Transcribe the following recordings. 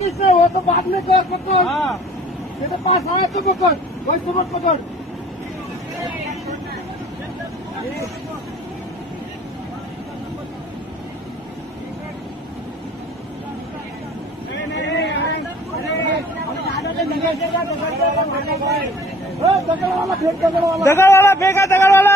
इसमें वो तो बाद में कर पकड़ हाँ ये तो पास आए तो पकड़ कोई समझ पकड़ ओ, दगड़ वाला फेंक दगड़ वाला दगडवाला फेका दगडवाला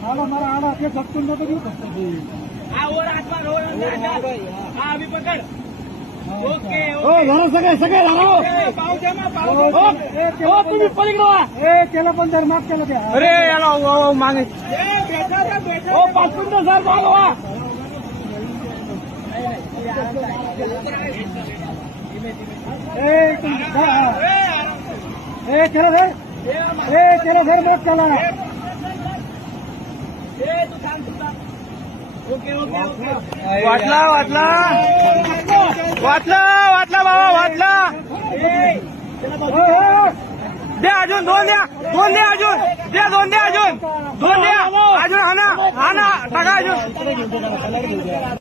હાલ મારા હાલ કે ભક્તો તો કેવું ભક્ત આ ઓ તમે પડી એ કેલા પંદર માફ કેલો કે અરે એનો ઓ માંગે. એ સર બોલો આ. એ કેલા સર એ કેલા સર માફ કેલા वाटला वाटला वाटला वाटला बाबा वाटला. द्या अजून दोन द्या. दोन द्या अजून. द्या दोन द्या अजून. दोन द्या. अजून हा ना हा ना टाका अजून.